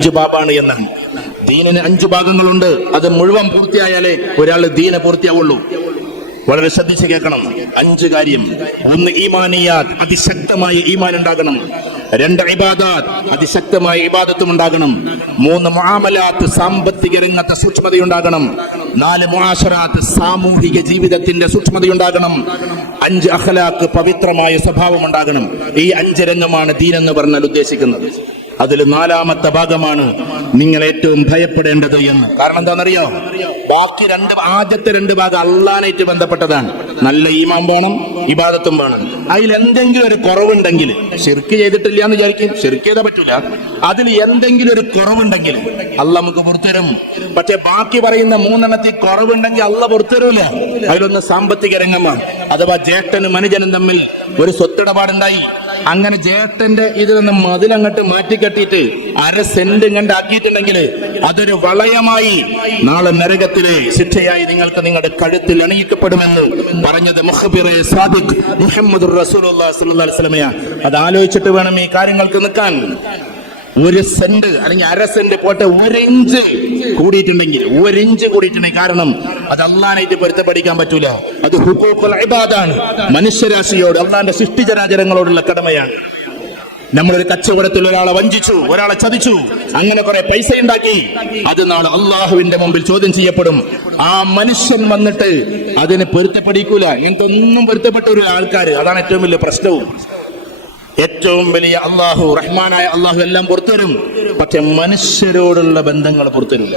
അഞ്ച് ബാബാണ് എന്നാണ് ദീനിന് അഞ്ചു ഭാഗങ്ങളുണ്ട്. അത് മുഴുവൻ പൂർത്തിയായാലേ ഒരാൾ ദീന പൂർത്തിയാവുള്ളൂ. വളരെ ശ്രദ്ധിച്ച് കേൾക്കണം. അഞ്ച് കാര്യം. ഒന്ന് ഈമാനിയാത് അതിശക്തമായ ഈമാൻ ഉണ്ടാകണം. രണ്ട് ഇബാദാത്ത് അതിശക്തമായ ഇബാദത്തും ഉണ്ടാകണം. മൂന്ന് മുആമലാത്ത് സാമ്പത്തിക രംഗത്തെ സൂക്ഷ്മതയുണ്ടാകണം. നാല് മുആശറാത്ത് സാമൂഹിക ജീവിതത്തിന്റെ സൂക്ഷ്മതയുണ്ടാകണം. അഞ്ച് അഖലാക്ക് പവിത്രമായ സ്വഭാവം ഉണ്ടാകണം ഈ അഞ്ച് രംഗമാണ് ദീൻ എന്ന് പറഞ്ഞാൽ ഉദ്ദേശിക്കുന്നത്. അതിൽ നാലാമത്തെ ഭാഗമാണ് നിങ്ങൾ ഏറ്റവും ഭയപ്പെടേണ്ടത് എന്ന്. കാരണം എന്താണെന്നറിയോ? ബാക്കി രണ്ട് ആദ്യത്തെ രണ്ട് ഭാഗം അള്ളാനായിട്ട് ബന്ധപ്പെട്ടതാണ്. നല്ല ഈമാം വേണം ഇബാദത്തും വേണം. അതിൽ എന്തെങ്കിലും ഒരു കുറവുണ്ടെങ്കിൽ ശിർക്ക് ചെയ്തിട്ടില്ല എന്ന് വിചാരിക്കും. ശിർക്ക് ചെയ്താൽ പറ്റൂല. അതിൽ എന്തെങ്കിലും ഒരു കുറവുണ്ടെങ്കിൽ അല്ല നമുക്ക് പുറത്തുതരും പക്ഷെ ബാക്കി പറയുന്ന മൂന്നെണ്ണത്തിൽ കുറവുണ്ടെങ്കിൽ അല്ല പുറത്തുതരൂല അതിലൊന്ന് സാമ്പത്തിക രംഗമാണ്. അഥവാ ജേഷ്ഠനും മനുജനും തമ്മിൽ ഒരു സ്വത്തിടപാടുണ്ടായി അങ്ങനെ ജേട്ടന്റെ ഇതിൽ നിന്ന് മതിലങ്ങട്ട് മാറ്റിക്കെട്ടിയിട്ട് അര സെന്റ് ഇങ്ങണ്ട് ആക്കിയിട്ടുണ്ടെങ്കിൽ അതൊരു വളയമായി നാളെ നരകത്തിലെ ശിക്ഷയായി നിങ്ങൾക്ക് നിങ്ങളുടെ കഴുത്തിൽ അണിയിക്കപ്പെടുമെന്ന് പറഞ്ഞത് മുഹമ്മദ് അത് ആലോചിച്ചിട്ട് വേണം ഈ കാര്യങ്ങൾക്ക് നിൽക്കാൻ. ഒരു സെന്റ് അല്ലെങ്കിൽ അര സെന്റ് പോട്ടെ ഇഞ്ച് കൂടിയിട്ടുണ്ടെങ്കിൽ ഇഞ്ച് കൂടിയിട്ടുണ്ടെങ്കിൽ കാരണം അത് അള്ളാനായിട്ട് പഠിക്കാൻ പറ്റൂല. അത് ഹുക്കൂഖുൽ ഇബാദാണ്. മനുഷ്യരാശിയോട് അള്ളാന്റെ സൃഷ്ടിചരാചരങ്ങളോടുള്ള കടമയാണ്. നമ്മളൊരു കച്ചവടത്തിൽ ഒരാളെ വഞ്ചിച്ചു ഒരാളെ ചതിച്ചു അങ്ങനെ കുറെ പൈസ ഉണ്ടാക്കി അത് നാളെ അള്ളാഹുവിന്റെ മുമ്പിൽ ചോദ്യം ചെയ്യപ്പെടും. ആ മനുഷ്യൻ വന്നിട്ട് അതിന് പൊരുത്തപ്പെടിക്കൂല. ഇങ്ങനത്തെ ഒന്നും പൊരുത്തപ്പെട്ട ഒരു ആൾക്കാർ അതാണ് ഏറ്റവും വലിയ പ്രശ്നവും. ഏറ്റവും വലിയ അള്ളാഹു റഹ്മാനായ അള്ളാഹു എല്ലാം പുറത്തുവരും പക്ഷെ മനുഷ്യരോടുള്ള ബന്ധങ്ങൾ പുറത്തുവരില്ല